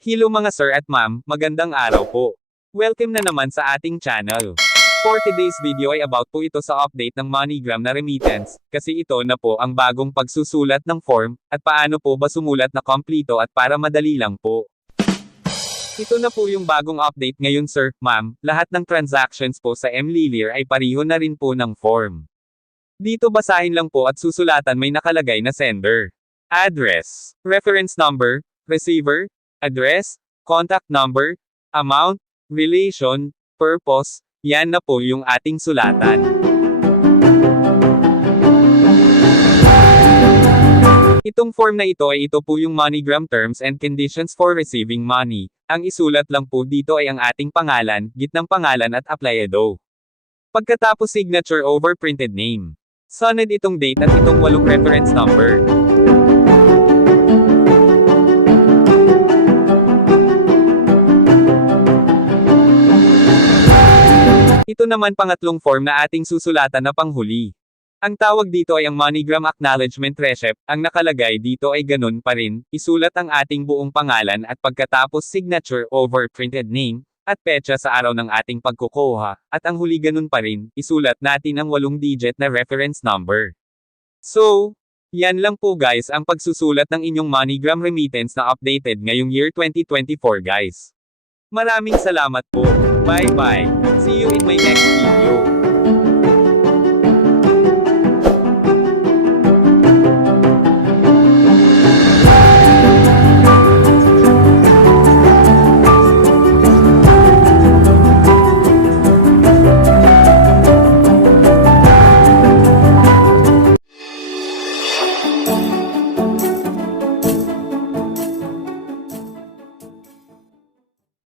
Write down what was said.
Hello mga sir at ma'am, magandang araw po. Welcome na naman sa ating channel. For today's video ay about po ito sa update ng MoneyGram na remittance, kasi ito na po ang bagong pagsusulat ng form, at paano po ba sumulat na kompleto at para madali lang po. Ito na po yung bagong update ngayon sir, ma'am, lahat ng transactions po sa MLilir ay pariho na rin po ng form. Dito basahin lang po at susulatan may nakalagay na sender. Address, reference number, receiver, address, contact number, amount, relation, purpose, yan na po yung ating sulatan. Itong form na ito ay ito po yung MoneyGram Terms and Conditions for Receiving Money. Ang isulat lang po dito ay ang ating pangalan, gitnang pangalan at apelyido. Pagkatapos signature over printed name. Sunod itong date at itong walong reference number. Ito naman pangatlong form na ating susulatan na panghuli. Ang tawag dito ay ang MoneyGram Acknowledgement Receipt, ang nakalagay dito ay ganun pa rin, isulat ang ating buong pangalan at pagkatapos signature over printed name, at petsa sa araw ng ating pagkukuha, at ang huli ganun pa rin, isulat natin ang walong digit na reference number. So, yan lang po guys ang pagsusulat ng inyong MoneyGram remittance na updated ngayong year 2024 guys. Maraming salamat po. Bye bye. See you in my next video.